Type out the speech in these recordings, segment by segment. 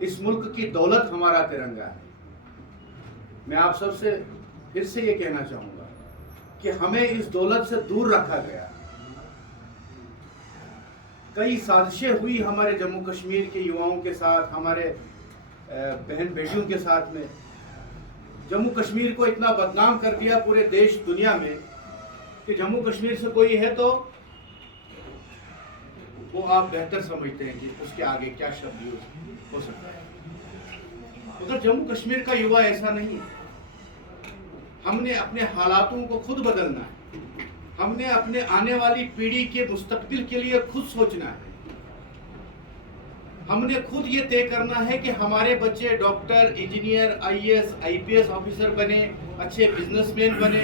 इस मुल्क की दौलत हमारा तिरंगा है। मैं आप सबसे फिर से ये कहना चाहूँगा कि हमें इस दौलत से दूर रखा गया। कई साजिशें हुई हमारे जम्मू कश्मीर के युवाओं के साथ, हमारे बहन बेटियों के साथ में। जम्मू कश्मीर को इतना बदनाम कर दिया पूरे देश दुनिया में कि जम्मू कश्मीर से कोई है तो वो आप बेहतर समझते हैं कि उसके आगे क्या शब्द यूज हो सकता है। मगर जम्मू कश्मीर का युवा ऐसा नहीं है। हमने अपने हालातों को खुद बदलना है। हमने अपने आने वाली पीढ़ी के मुस्तकबिल के लिए खुद सोचना है। हमने खुद ये तय करना है कि हमारे बच्चे doctor, engineer, IAS, IPS officer बने, अच्छे बिजनेसमैन बने,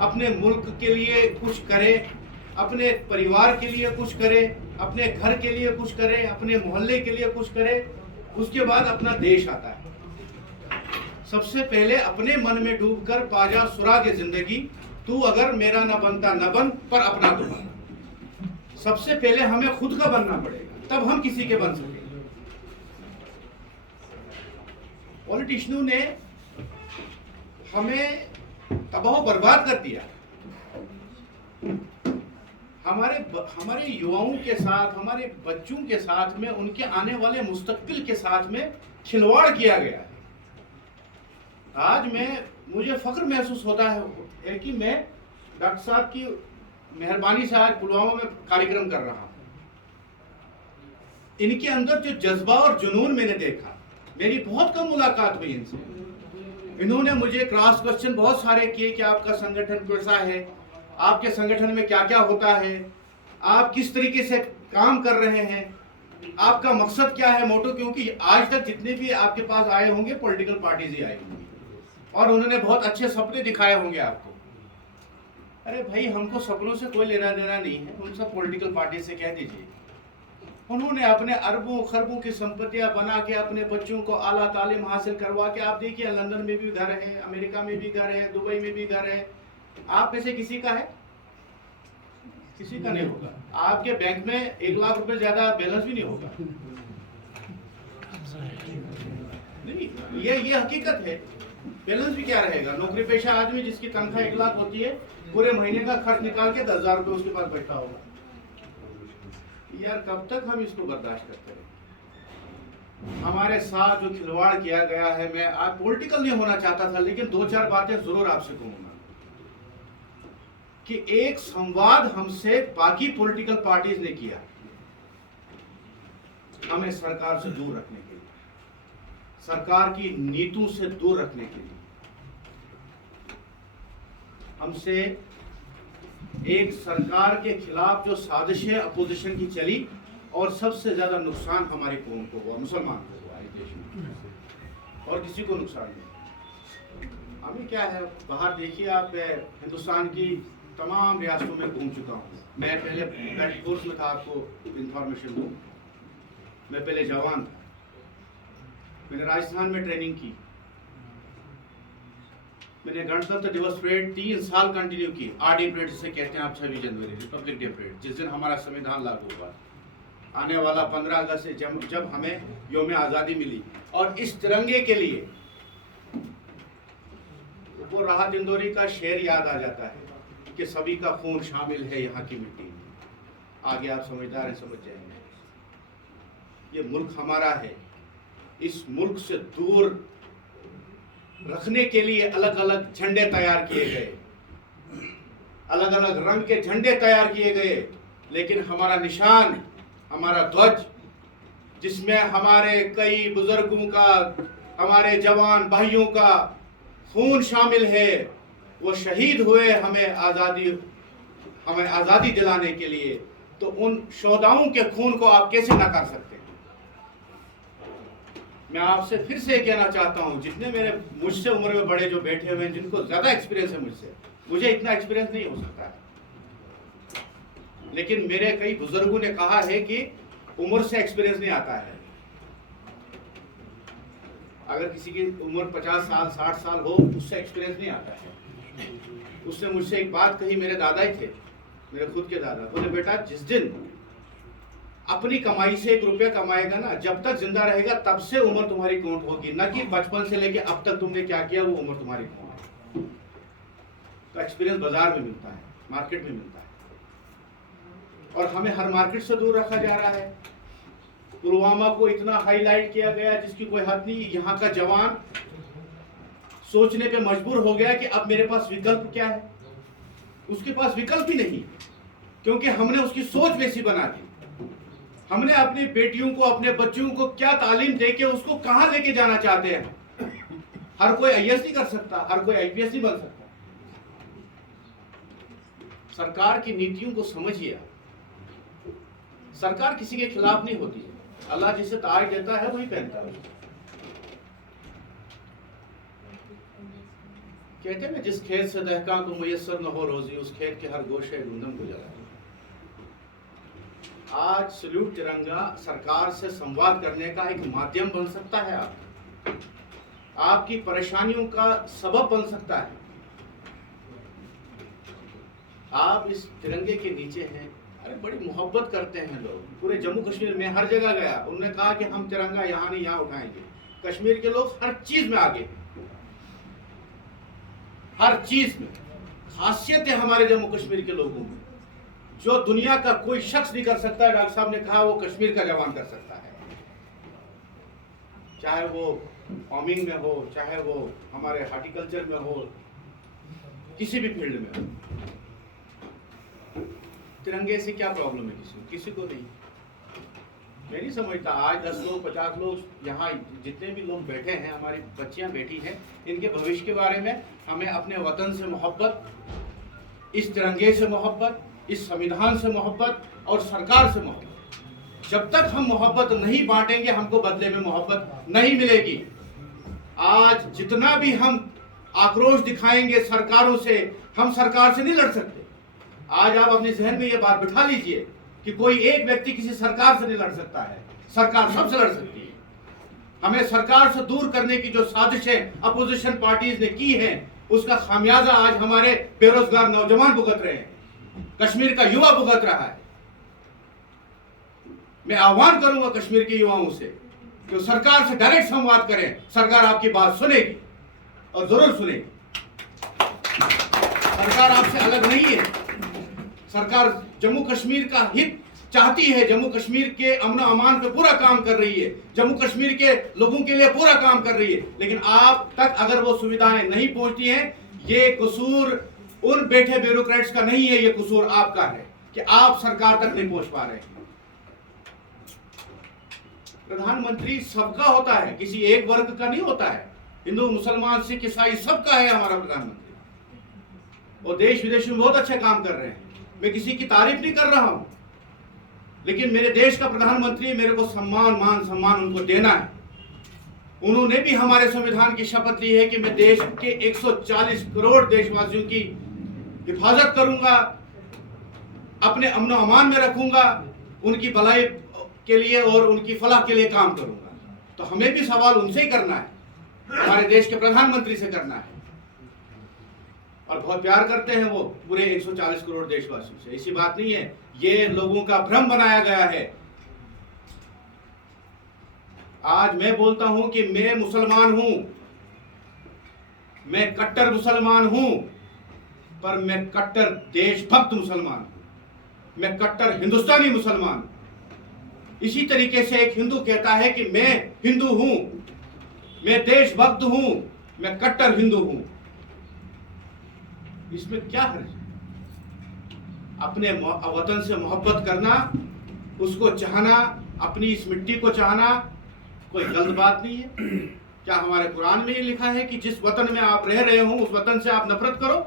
अपने मुल्क के लिए कुछ करें, अपने परिवार के लिए कुछ करें, अपने घर के लिए कुछ करें, अपने मोहल्ले के लिए कुछ करें। उसके बाद अपना देश आता है। सबसे पहले अपने मन में डूबकर पाजा सुरागे जिंदगी, तू अगर मेरा न बनता न बन, पर अपना तो बन। सबसे पहले हमें खुद का बनना पड़ेगा, तब हम किसी के बन सकेंगे। पॉलिटिशियनों ने हमें तबाह बर्बाद कर दिया। हमारे युवाओं के साथ, हमारे बच्चों के साथ में, उनके आने वाले मुस्तकबिल के साथ में खिलवाड़ किया गया है। आज मुझे फख्र महसूस होता है कि मैं डॉक्टर साहब की मेहरबानी से आज पुलवामा में कार्यक्रम कर रहा हूँ। इनके अंदर जो जज्बा और जुनून मैंने देखा, मेरी बहुत कम मुलाकात हुई इनसे। इन्होंने मुझे क्रॉस क्वेश्चन बहुत सारे किए कि आपका संगठन कैसा है, आपके संगठन में क्या क्या होता है, आप किस तरीके से काम कर रहे हैं, आपका मकसद क्या है, मोटो। क्योंकि आज तक जितने भी आपके पास आए होंगे पॉलिटिकल पार्टीज ही आई होंगी और उन्होंने बहुत अच्छे सपने दिखाए होंगे आपको। अरे भाई, हमको सपनों से कोई लेना देना नहीं है, उन सब पॉलिटिकल पार्टी से कह दीजिए। उन्होंने अपने अरबों खरबों की संपत्तियां बना के अपने बच्चों को आला तालीम हासिल करवा के, आप देखिए लंदन में भी घर है, अमेरिका में भी घर है, दुबई में भी घर है। आप में से किसी का है? किसी का नहीं होगा। आपके बैंक में 1 लाख रुपए ज्यादा बैलेंस भी नहीं होगा। नहीं, ये हकीकत है। बैलेंस भी क्या रहेगा? नौकरी पेशा आदमी जिसकी तनख्वाह 1 लाख होती है, पूरे महीने का खर्च निकाल के 10,000 रुपए उसके पास बैठा होगा। यार, कब तक हम इसको बर्दाश्त करते रहें? हमारे साथ जो खिलवाड़ किया गया है, मैं आज पॉलिटिकल नहीं होना चाहता था, लेकिन 2-4 बातें जरूर आपसे कहूंगा कि एक संवाद हमसे बाकी पॉलिटिकल पार्टीज ने किया, हमें सरकार से दूर रखने के लिए, सरकार की नीतियों से दूर रखने के लिए। हमसे एक सरकार के खिलाफ जो साजिशें अपोजिशन की चली, और सबसे ज्यादा नुकसान हमारी कौम को हुआ, मुसलमान को हुआ इस देश में, और किसी को नुकसान नहीं। अभी क्या है, बाहर देखिए आप, हिंदुस्तान की तमाम रियासतों में घूम चुका हूँ। मैं पहले बैटल फोर्स में था, आपको इंफॉर्मेशन दूँ। मैं पहले जवान था, मैंने राजस्थान में ट्रेनिंग की। मैंने गणतंत्र दिवस परेड 3 साल कंटिन्यू की। RD परेड जिसे कहते हैं आप, 26 जनवरी, रिपब्लिक डे परेड, जिस दिन हमारा संविधान लागू हुआ। आने वाला 15 अगस्त से जब हमें यौम आज़ादी मिली, और इस तिरंगे के लिए वो राहत इंदौरी का शेर याद आ जाता है कि सभी का खून शामिल है यहाँ की मिट्टी में। आगे आप समझदार हैं, समझ जाएंगे। ये मुल्क हमारा है। इस मुल्क से दूर रखने के लिए अलग अलग झंडे तैयार किए गए, अलग अलग रंग के झंडे तैयार किए गए, लेकिन हमारा निशान, हमारा ध्वज, जिसमें हमारे कई बुजुर्गों का, हमारे जवान भाइयों का खून शामिल है, वो शहीद हुए हमें आज़ादी दिलाने के लिए। तो उन शोहदाओं के खून को आप कैसे नकार सकते हैं? मैं आपसे फिर से कहना चाहता हूं, जितने मेरे मुझसे उम्र में बड़े जो बैठे हुए हैं, जिनको ज्यादा एक्सपीरियंस है मुझसे, मुझे इतना एक्सपीरियंस नहीं हो सकता है, लेकिन मेरे कई बुजुर्गों ने कहा है कि उम्र से एक्सपीरियंस नहीं आता है। अगर किसी की उम्र 50 साल 60 साल हो, उससे एक्सपीरियंस नहीं आता है। उसने मुझसे एक बात कही, मेरे दादा ही थे, मेरे खुद के दादा, बोले बेटा, जिस दिन अपनी कमाई से 1 रुपया कमाएगा ना, जब तक जिंदा रहेगा तब से उम्र तुम्हारी काउंट होगी, न कि बचपन से लेके अब तक तुमने क्या किया वो उम्र तुम्हारी काउंट है। तो एक्सपीरियंस बाजार में मिलता है, मार्केट में मिलता है, और हमें हर मार्केट से दूर रखा जा रहा है। पुलवामा को इतना हाईलाइट किया गया जिसकी कोई हद नहीं। यहाँ का जवान सोचने पे मजबूर हो गया कि अब मेरे पास विकल्प क्या है। उसके पास विकल्प ही नहीं, क्योंकि हमने उसकी सोच वैसी बना दी। हमने अपनी बेटियों को, अपने बच्चों को क्या तालीम देके उसको कहां लेके जाना चाहते हैं। हर कोई आईएएस नहीं कर सकता, हर कोई आईपीएस नहीं बन सकता। सरकार की नीतियों को समझिए। सरकार किसी के खिलाफ नहीं होती है। अल्लाह जिसे ताज देता है वही पहनता है। कहते हैं ना, जिस खेत से दहका को मुयस्सर न हो रोजी, उस खेत के हर गोशे गुंदम को जला। आज सल्यूट तिरंगा सरकार से संवाद करने का एक माध्यम बन सकता है। आपकी परेशानियों का सबब बन सकता है। आप इस तिरंगे के नीचे हैं, अरे बड़ी मोहब्बत करते हैं लोग। पूरे जम्मू कश्मीर में हर जगह गया, उन्होंने कहा कि हम तिरंगा यहाँ नहीं यहाँ उठाएंगे। कश्मीर के लोग हर चीज में आगे, हर चीज में खासियत है हमारे जम्मू कश्मीर के लोगों में, जो दुनिया का कोई शख्स नहीं कर सकता। डॉक्टर साहब ने कहा वो कश्मीर का जवान कर सकता है, चाहे वो फार्मिंग में हो, चाहे वो हमारे हॉर्टिकल्चर में हो, किसी भी फील्ड में हो। तिरंगे से क्या प्रॉब्लम है किसी को नहीं। मैं नहीं समझता आज 10 लोग 50 लोग यहाँ जितने भी लोग बैठे हैं, हमारी बच्चियाँ बैठी हैं, इनके भविष्य के बारे में हमें अपने वतन से मोहब्बत, इस तिरंगे से मोहब्बत, इस संविधान से मोहब्बत और सरकार से मोहब्बत। जब तक हम मोहब्बत नहीं बांटेंगे हमको बदले में मोहब्बत नहीं मिलेगी। आज जितना भी हम आक्रोश दिखाएंगे सरकारों से, हम सरकार से नहीं लड़ सकते। आज आप अपने जहन में ये बात बिठा लीजिए कि कोई एक व्यक्ति किसी सरकार से नहीं लड़ सकता है, सरकार सबसे लड़ सकती है। हमें सरकार से दूर करने की जो साजिशें अपोजिशन पार्टीज ने की हैं, उसका खामियाजा आज हमारे बेरोजगार नौजवान भुगत रहे हैं, कश्मीर का युवा भुगत रहा है। मैं आह्वान करूंगा कश्मीर के युवाओं से कि सरकार से डायरेक्ट संवाद करें। सरकार आपकी बात सुनेगी और जरूर सुनेगी। सरकार आपसे अलग नहीं है। सरकार जम्मू कश्मीर का हित चाहती है, जम्मू कश्मीर के अमन अमान पे पूरा काम कर रही है, जम्मू कश्मीर के लोगों के लिए पूरा काम कर रही है। लेकिन आप तक अगर वो सुविधाएं नहीं पहुंचती हैं, ये कसूर उन बैठे ब्यूरोक्रेट्स का नहीं है, ये कसूर आपका है कि आप सरकार तक नहीं पहुंच पा रहे। प्रधानमंत्री सबका होता है, किसी एक वर्ग का नहीं होता है। हिंदू, मुसलमान, सिख, ईसाई सबका है हमारा प्रधानमंत्री। वो देश विदेश में बहुत अच्छे काम कर रहे हैं, मैं किसी की तारीफ नहीं कर रहा हूं, लेकिन मेरे देश का प्रधानमंत्री, मेरे को सम्मान, मान सम्मान उनको देना है। उन्होंने भी हमारे संविधान की शपथ ली है कि मैं देश के 140 करोड़ देशवासियों की हिफाजत करूंगा, अपने अमन अमान में रखूंगा, उनकी भलाई के लिए और उनकी फलाह के लिए काम करूंगा। तो हमें भी सवाल उनसे ही करना है, हमारे देश के प्रधानमंत्री से करना है। और बहुत प्यार करते हैं वो पूरे 140 करोड़ देशवासियों से, ऐसी बात नहीं है। ये लोगों का भ्रम बनाया गया है। आज मैं बोलता हूं कि मैं मुसलमान हूं, मैं कट्टर मुसलमान हूं, पर मैं कट्टर देशभक्त मुसलमान हूं, मैं कट्टर हिंदुस्तानी मुसलमान हूं। इसी तरीके से एक हिंदू कहता है कि मैं हिंदू हूं, मैं देशभक्त हूं, मैं कट्टर हिंदू हूं। इसमें क्या हर्ज है? अपने वतन से मोहब्बत करना, उसको चाहना, अपनी इस मिट्टी को चाहना कोई गलत बात नहीं है। क्या हमारे कुरान में ये लिखा है कि जिस वतन में आप रह रहे हो उस वतन से आप नफरत करो?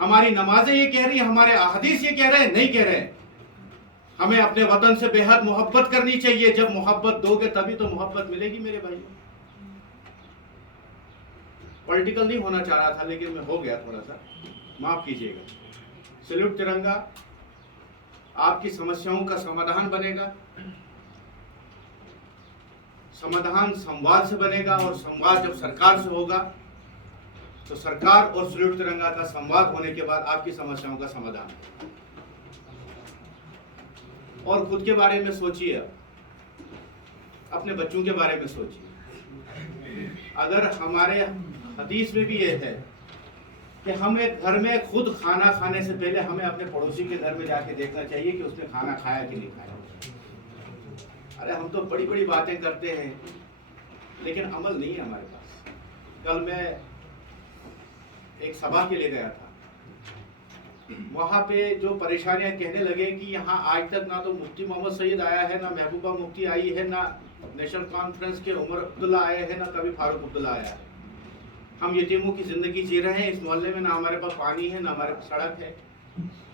हमारी नमाजें ये कह रही है, हमारे अहदीस ये कह रहे हैं? नहीं कह रहे हैं। हमें अपने वतन से बेहद मोहब्बत करनी चाहिए। जब मोहब्बत दोगे तभी तो मोहब्बत मिलेगी मेरे भाई। पॉलिटिकल नहीं होना चाह रहा था, लेकिन मैं हो गया थोड़ा सा, माफ कीजिएगा। सैल्यूट तिरंगा आपकी समस्याओं का समाधान बनेगा। समाधान संवाद से बनेगा, और संवाद जब सरकार से होगा तो सरकार और सैल्यूट तिरंगा का संवाद होने के बाद आपकी समस्याओं का समाधान। और खुद के बारे में सोचिए, अपने बच्चों के बारे में सोचिए। अगर हमारे हदीस में भी ये है कि हमें घर में खुद खाना खाने से पहले हमें अपने पड़ोसी के घर में जाके देखना चाहिए कि उसने खाना खाया कि नहीं खाया। अरे हम तो बड़ी बड़ी बातें करते हैं लेकिन अमल नहीं है हमारे पास। कल मैं एक सभा के लिए गया था, वहाँ पे जो परेशानियां कहने लगे कि यहाँ आज तक ना तो मुफ्ती मोहम्मद सईद आया है, ना महबूबा मुफ्ती आई है, ना नेशनल कॉन्फ्रेंस के उमर अब्दुल्ला आए हैं, ना कभी फारूक अब्दुल्ला आया है। हम यतीमों की ज़िंदगी जी रहे हैं इस मोहल्ले में, ना हमारे पास पानी है, ना हमारे पास सड़क है,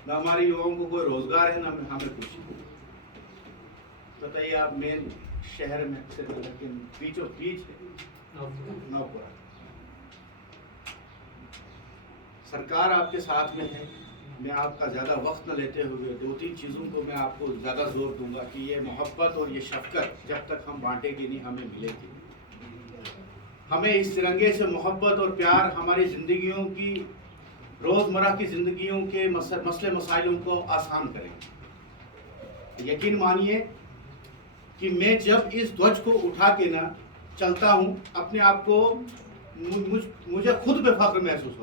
ना हमारे युवाओं को कोई रोज़गार है, ना हमें कुछ। बताइए आप, मेन शहर में से बीचों बीच नौपुरा। सरकार आपके साथ में है। मैं आपका ज़्यादा वक्त न लेते हुए 2-3 चीज़ों को मैं आपको ज़्यादा जोर दूंगा कि ये मोहब्बत और ये शफ़क़त जब तक हम बांटेंगे नहीं, हमें मिलेगी। हमें इस तिरंगे से मोहब्बत और प्यार हमारी ज़िंदगियों की, रोज़मर्रा की ज़िंदगियों के मसले मसाइलों को आसान करेंगे। यकीन मानिए कि मैं जब इस ध्वज को उठा के ना चलता हूँ, अपने आप को मुझे खुद पे फ़ख्र महसूस होता है।